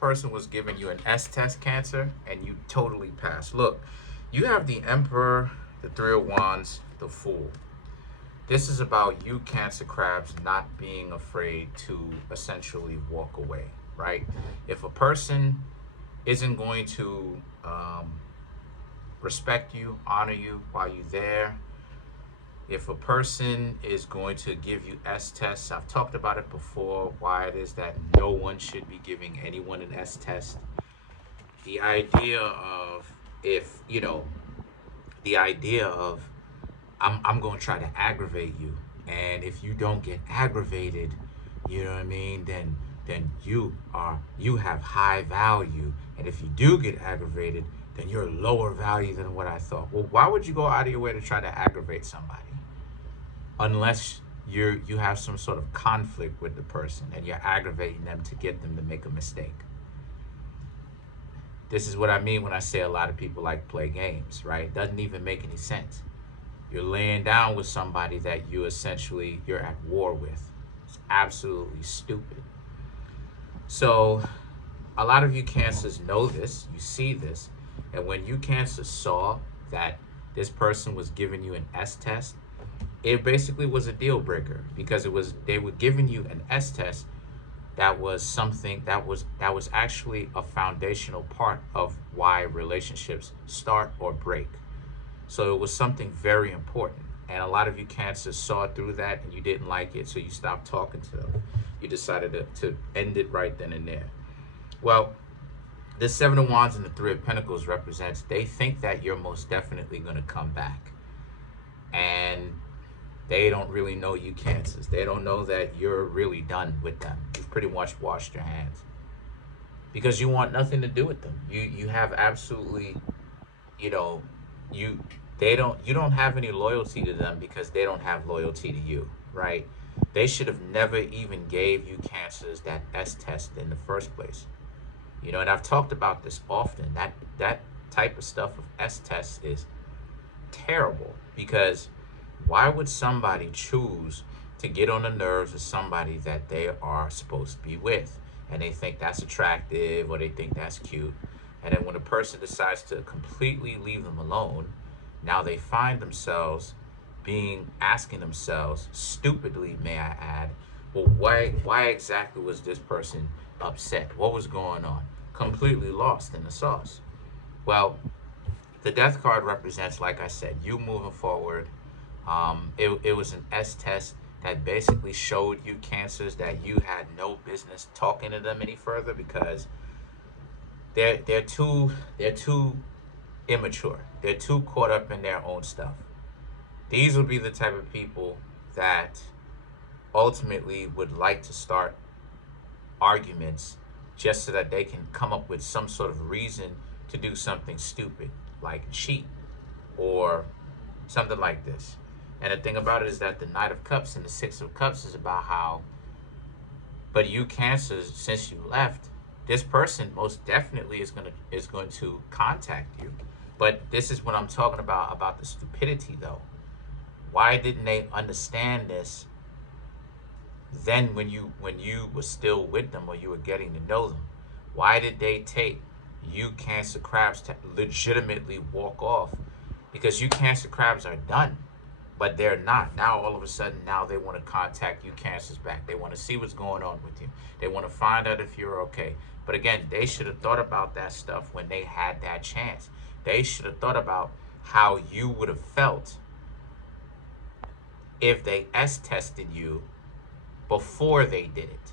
person was giving you an S-test cancer and you totally passed. Look, you have the Emperor, the Three of Wands, the Fool. This is about you, Cancer Crabs, not being afraid to essentially walk away, right? If a person isn't going to respect you, honor you while you're there, if a person is going to give you S tests, I've talked about it before, why it is that no one should be giving anyone an S test. The idea of, if, the idea of, I'm going to try to aggravate you. And if you don't get aggravated, you know what I mean, then you have high value. And if you do get aggravated, then you're lower value than what I thought. Well, why would you go out of your way to try to aggravate somebody? Unless you have some sort of conflict with the person and you're aggravating them to get them to make a mistake. This is what I mean when I say a lot of people like play games, right? It doesn't even make any sense. You're laying down with somebody that you're at war with. It's absolutely stupid. So a lot of you Cancers know this, you see this, and when you Cancers saw that this person was giving you an S test, it basically was a deal breaker, because they were giving you an S test that was something that was actually a foundational part of why relationships start or break. So it was something very important. And a lot of you Cancers saw through that and you didn't like it, so you stopped talking to them. You decided to end it right then and there. Well, the Seven of Wands and the Three of Pentacles represents, they think that you're most definitely going to come back. And they don't really know you Cancers. They don't know that you're really done with them. You've pretty much washed your hands. Because you want nothing to do with them. You have absolutely, you know, you don't have any loyalty to them because they don't have loyalty to you, right? They should have never even gave you Cancers that S test in the first place. And I've talked about this often. That type of stuff of S tests is terrible, because why would somebody choose to get on the nerves of somebody that they are supposed to be with, and they think that's attractive or they think that's cute, and then when a person decides to completely leave them alone, now they find themselves asking themselves, stupidly may I add, well, why exactly was this person upset? What was going on? Completely lost in the sauce. Well, the Death card represents, like I said, you moving forward. It was an S test that basically showed you Cancers that you had no business talking to them any further, because they're too immature. They're too caught up in their own stuff. These will be the type of people that ultimately would like to start arguments just so that they can come up with some sort of reason to do something stupid, like cheat or something like this. And the thing about it is that the Knight of Cups and the Six of Cups is about how, but you Cancers, since you left, this person most definitely is going to contact you. But this is what I'm talking about the stupidity though. Why didn't they understand this then when you were still with them or you were getting to know them? Why did they take you Cancer Crabs to legitimately walk off? Because you Cancer Crabs are done, but they're not. Now all of a sudden, now they want to contact you Cancers back. They want to see what's going on with you. They want to find out if you're okay. But again, they should have thought about that stuff when they had that chance. They should have thought about how you would have felt if they S-tested you before they did it,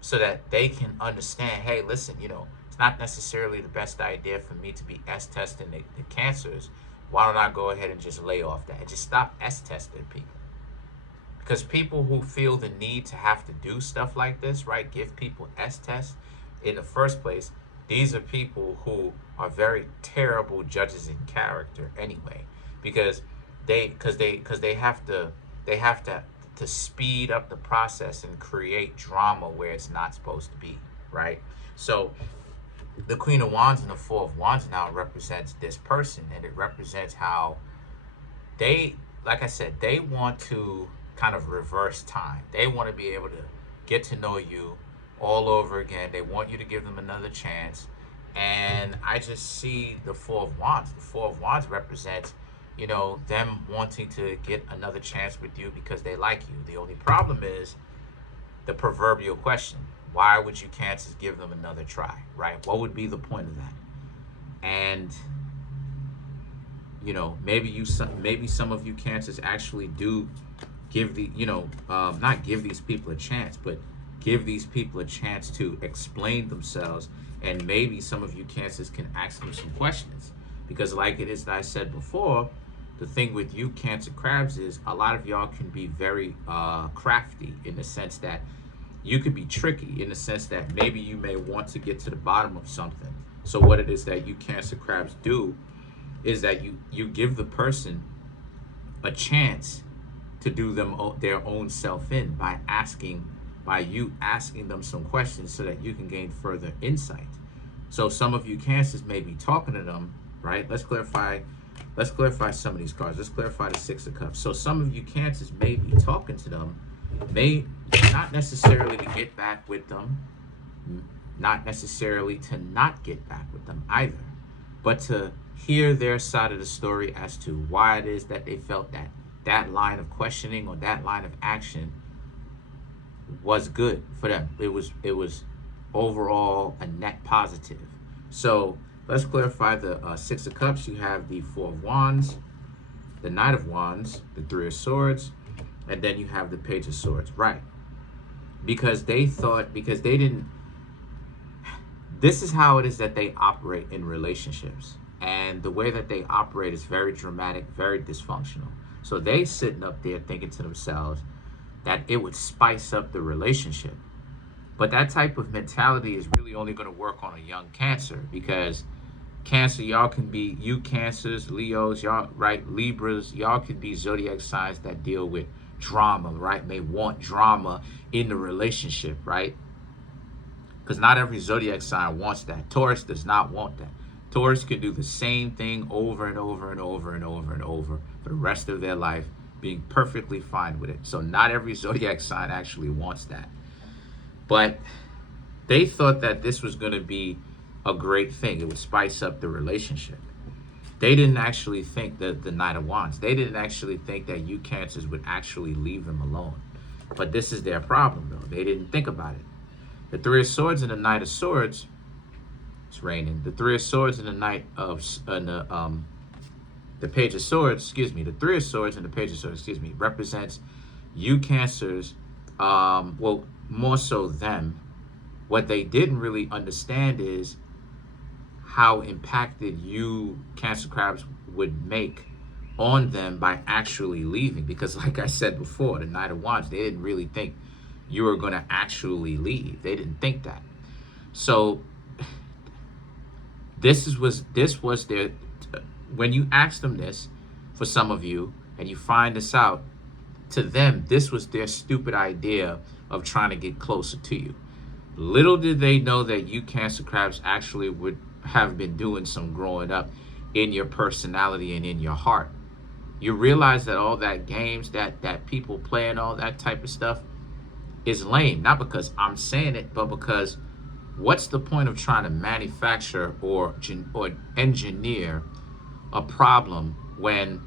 so that they can understand, hey, listen, it's not necessarily the best idea for me to be S-testing the Cancers. Why don't I go ahead and just lay off that and just stop S-testing people? Because people who feel the need to have to do stuff like this, right, give people S-tests in the first place, these are people who are very terrible judges in character anyway, because they have to speed up the process and create drama where it's not supposed to be, right? So the Queen of Wands and the Four of Wands now represents this person, and it represents how they, like I said, they want to kind of reverse time. They want to be able to get to know you all over again. They want you to give them another chance. And I just see the Four of Wands. The Four of Wands represents, them wanting to get another chance with you because they like you. The only problem is the proverbial question: why would you Cancers give them another try, right? What would be the point of that? And maybe some of you Cancers actually do give not give these people a chance, but give these people a chance to explain themselves. And maybe some of you Cancers can ask them some questions, because like it is that I said before, the thing with you Cancer crabs is a lot of y'all can be very crafty, in the sense that you could be tricky, in the sense that maybe you may want to get to the bottom of something. So what it is that you Cancer crabs do is that you give the person a chance to do their own self in by you asking them some questions so that you can gain further insight. So some of you Cancers may be talking to them, right? Let's clarify some of these cards. Let's clarify the Six of Cups. So some of you Cancers may be talking to them, may not necessarily to get back with them, not necessarily to not get back with them either, but to hear their side of the story as to why it is that they felt that line of questioning or that line of action was good for them. It was overall a net positive. So let's clarify the Six of Cups. You have the Four of Wands, the Knight of Wands, the Three of Swords, and then you have the Page of Swords, right? Because they didn't, this is how it is that they operate in relationships. And the way that they operate is very dramatic, very dysfunctional. So they sitting up there thinking to themselves that it would spice up the relationship. But that type of mentality is really only going to work on a young Cancer, because Cancer, y'all can be, you Cancers, Leos, y'all, right, Libras, y'all can be zodiac signs that deal with drama, right? May want drama in the relationship, right? Because not every zodiac sign wants that. Taurus does not want that. Taurus can do the same thing over and over and over and over and over for the rest of their life, being perfectly fine with it. So not every zodiac sign actually wants that. But they thought that this was going to be a great thing. It would spice up the relationship. They didn't actually think that the Knight of Wands, they didn't actually think that you Cancers would actually leave them alone. But this is their problem, though. They didn't think about it. The Three of Swords and the Knight of Swords, it's raining. The Three of Swords and the Knight of, the Page of Swords, the Three of Swords and the Page of Swords, represents you Cancers, well, more so them. What they didn't really understand is how impacted you Cancer crabs would make on them by actually leaving. Because like I said before, the Knight of Wands, they didn't really think you were going to actually leave. They didn't think that. So this was their, when you ask them this, for some of you, and you find this out, to them, this was their stupid idea of trying to get closer to you. Little did they know that you Cancer crabs actually would have been doing some growing up in your personality and in your heart. You realize that all that games that people play and all that type of stuff is lame. Not because I'm saying it, but because what's the point of trying to manufacture or engineer a problem when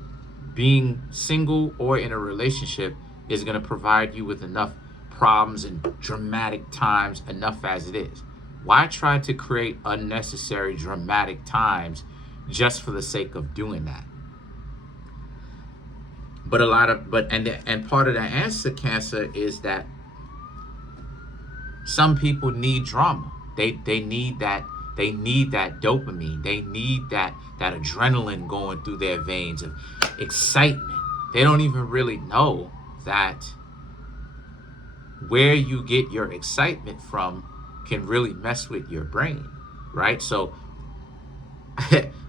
being single or in a relationship is going to provide you with enough problems and dramatic times enough as it is? Why try to create unnecessary dramatic times just for the sake of doing that? But and part of the answer, Cancer, is that some people need drama. They need that dopamine. They need that adrenaline going through their veins of excitement. They don't even really know that where you get your excitement from can really mess with your brain, right? So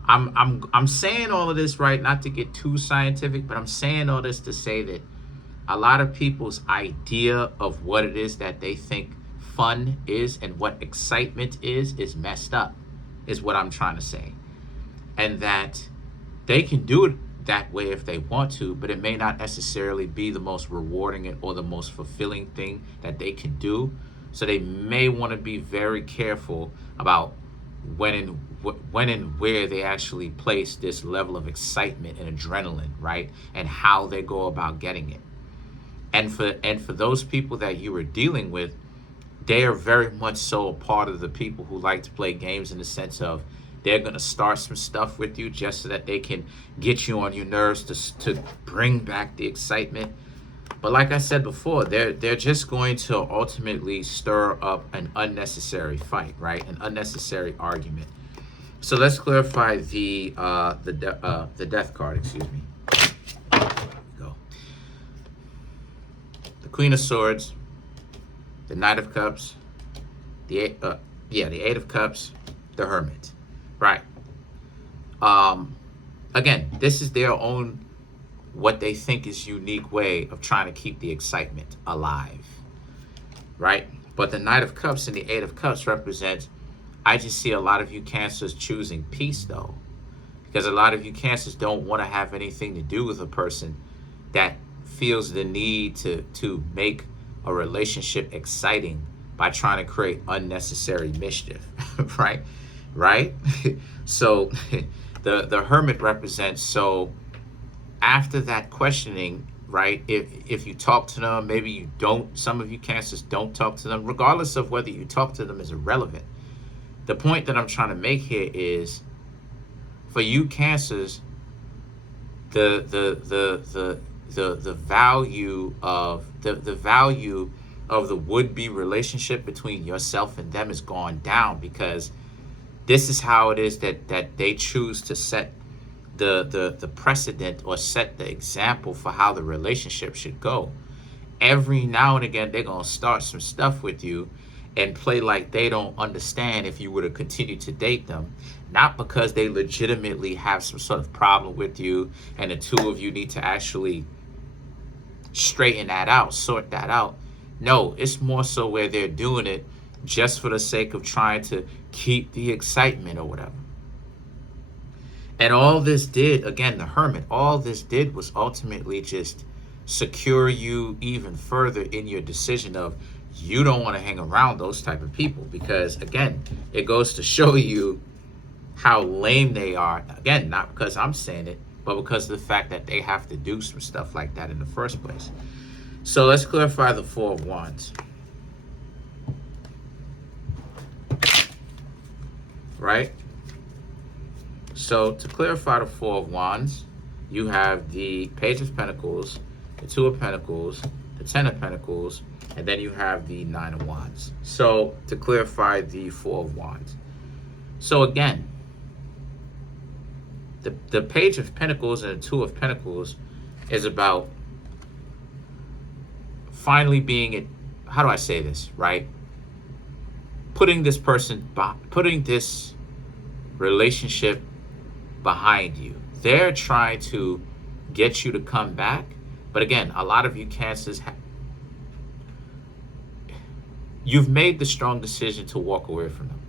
I'm saying all of this, right, not to get too scientific, but I'm saying all this to say that a lot of people's idea of what it is that they think fun is and what excitement is messed up, is what I'm trying to say. And that they can do it that way if they want to, but it may not necessarily be the most rewarding or the most fulfilling thing that they can do. So they may want to be very careful about when and where they actually place this level of excitement and adrenaline, right? And how they go about getting it. And for those people that you are dealing with, they are very much so a part of the people who like to play games, in the sense of they're going to start some stuff with you just so that they can get you on your nerves to bring back the excitement. But like I said before, they're just going to ultimately stir up an unnecessary fight, right? An unnecessary argument. So let's clarify the death card. Excuse me. There we go. The Queen of Swords, the Knight of Cups, the Eight of Cups, the Hermit, right? Again, this is their own, what they think is unique way of trying to keep the excitement alive, right? But the Knight of Cups and the Eight of Cups represents, I just see a lot of you Cancers choosing peace, though, because a lot of you Cancers don't want to have anything to do with a person that feels the need to make a relationship exciting by trying to create unnecessary mischief, right? So the Hermit represents, so after that questioning, right, if you talk to them, maybe you don't, some of you Cancers don't talk to them, regardless of whether you talk to them is irrelevant. The point that I'm trying to make here is, for you Cancers, the value of the value of the would-be relationship between yourself and them is gone down, because this is how it is that they choose to set the precedent, or set the example for how the relationship should go. Every now and again, they're going to start some stuff with you and play like they don't understand if you were to continue to date them. Not because they legitimately have some sort of problem with you and the two of you need to actually straighten that out, sort that out. No, it's more so where they're doing it just for the sake of trying to keep the excitement or whatever. And all this did, again, the Hermit, all this did was ultimately just secure you even further in your decision of, you don't want to hang around those type of people, because again, it goes to show you how lame they are. Again, not because I'm saying it, but because of the fact that they have to do some stuff like that in the first place. So let's clarify the Four of Wands. Right? So to clarify the Four of Wands, you have the Page of Pentacles, the Two of Pentacles, the Ten of Pentacles, and then you have the Nine of Wands. So to clarify the Four of Wands. So again, the Page of Pentacles and the Two of Pentacles is about finally being it. How do I say this, right? Putting this relationship behind you. They're trying to get you to come back. But again, a lot of you Cancers, you've made the strong decision to walk away from them,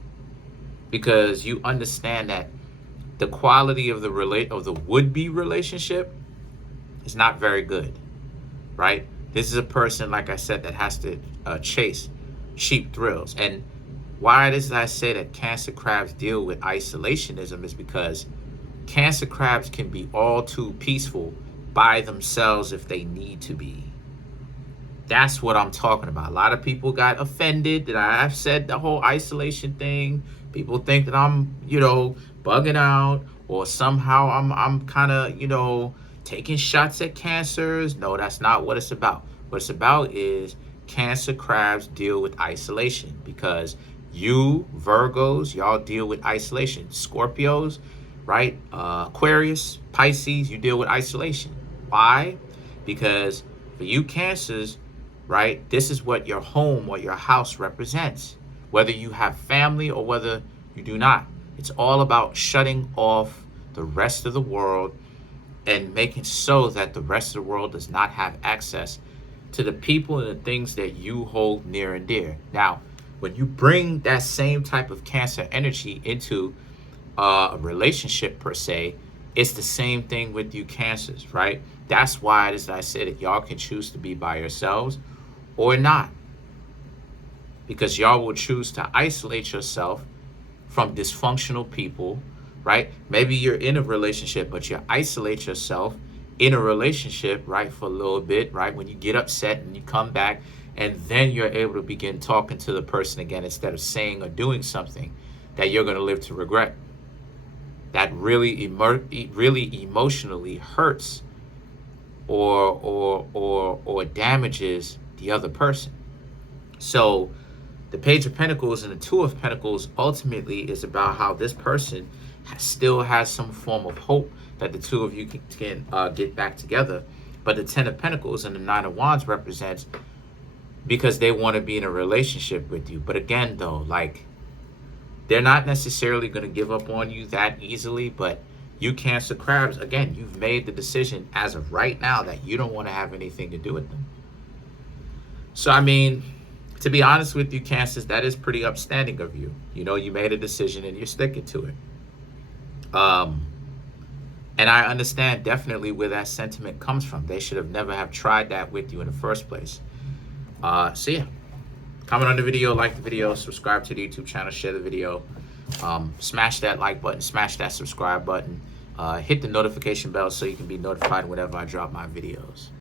because you understand that the quality of the would-be relationship is not very good, right? This is a person, like I said, that has to chase cheap thrills. And why it is that I say that Cancer crabs deal with isolationism is because Cancer crabs can be all too peaceful by themselves if they need to be. That's what I'm talking about. A lot of people got offended that I've said the whole isolation thing. People think that I'm, bugging out, or somehow I'm kind of, taking shots at Cancers. No, that's not what it's about. What it's about is Cancer crabs deal with isolation, because you Virgos, y'all deal with isolation. Scorpios, right? Aquarius, Pisces, you deal with isolation. Why? Because for you Cancers, right, this is what your home or your house represents. Whether you have family or whether you do not. It's all about shutting off the rest of the world and making so that the rest of the world does not have access to the people and the things that you hold near and dear. Now, when you bring that same type of Cancer energy into a relationship per se, it's the same thing with you Cancers, right? That's why it is that I said that y'all can choose to be by yourselves or not. because y'all will choose to isolate yourself from dysfunctional people, right? Maybe you're in a relationship, but you isolate yourself in a relationship, right, for a little bit, right? When you get upset and you come back, and then you're able to begin talking to the person again instead of saying or doing something that you're going to live to regret. That really really emotionally hurts or damages the other person. So the Page of Pentacles and the Two of Pentacles ultimately is about how this person still has some form of hope that the two of you can get back together. But the Ten of Pentacles and the Nine of Wands represents because they want to be in a relationship with you. But again, though, like, they're not necessarily going to give up on you that easily. But you Cancer crabs, again, you've made the decision as of right now that you don't want to have anything to do with them. So, I mean, to be honest with you, Cancers, that is pretty upstanding of you. You know, you made a decision and you're sticking to it. And I understand definitely where that sentiment comes from. They should have never have tried that with you in the first place. So yeah, comment on the video, like the video, subscribe to the YouTube channel, share the video, smash that like button, smash that subscribe button, hit the notification bell so you can be notified whenever I drop my videos.